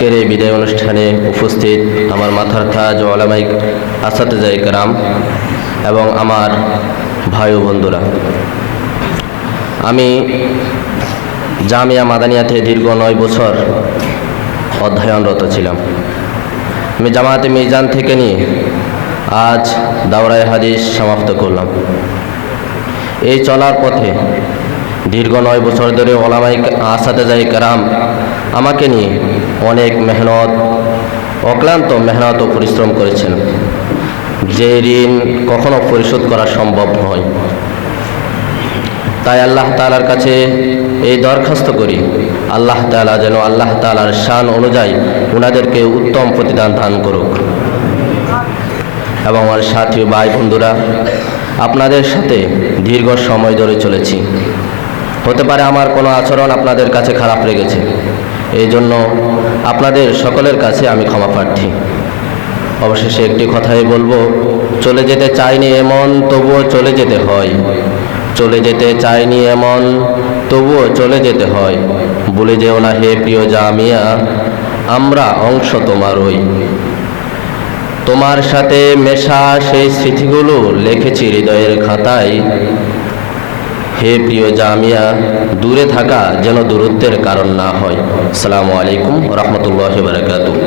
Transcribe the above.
আজকের এই বিদায় অনুষ্ঠানে উপস্থিত আমার মাথার তাজ ওলামায়ে আসাতিজায়ে কেরাম এবং আমার ভাই ও বন্ধুরা, আমি জামিয়া মাদানিয়াতে দীর্ঘ 9 বছর অধ্যয়নরত ছিলাম। আমি জামায়াতে মিজান থেকে নিয়ে আজ দাওরায়ে হাদিস সমাপ্ত করলাম। এই চলার পথে দীর্ঘ 9 বছর ধরে ওলামায়ে আসাতিজায়ে কেরাম আমাকে নিয়ে অনেক মেহনত, অক্লান্ত মেহনত ও পরিশ্রম করেছেন, যে ঋণ কখনো পরিশোধ করা সম্ভব নয়। তাই আল্লাহ তাআলার কাছে এই দরখাস্ত করি, আল্লাহ তাআলা যেন আল্লাহ তাআলার শান অনুযায়ী ওনাদেরকে উত্তম প্রতিদান দান করুক। এবং আমার সাথী ভাই বন্ধুরা, আপনাদের সাথে দীর্ঘ সময় ধরে চলেছি। হতে পারে আমার কোনো আচরণ আপনাদের কাছে খারাপ লেগেছে, এই জন্য আপনাদের সকলের কাছে আমি ক্ষমা প্রার্থী। অবশেষে একটি কথাই বলবো, চলে যেতে চাইনি এমন তবুও চলে যেতে হয়, চলে যেতে চাইনি এমন তবুও চলে যেতে হয়। ভুলে যেও না হে প্রিয় জামিয়া, আমরা অংশ তোমারই। তোমার সাথে মেশা সেই স্মৃতিগুলো লিখেছি হৃদয়ের খাতায়। হে প্রিয় জামিয়া, দূরে থাকা যেন দূরত্বের কারণ না হয়। আসসালামু আলাইকুম ওয়া রাহমাতুল্লাহি ওয়া বারাকাতুহু।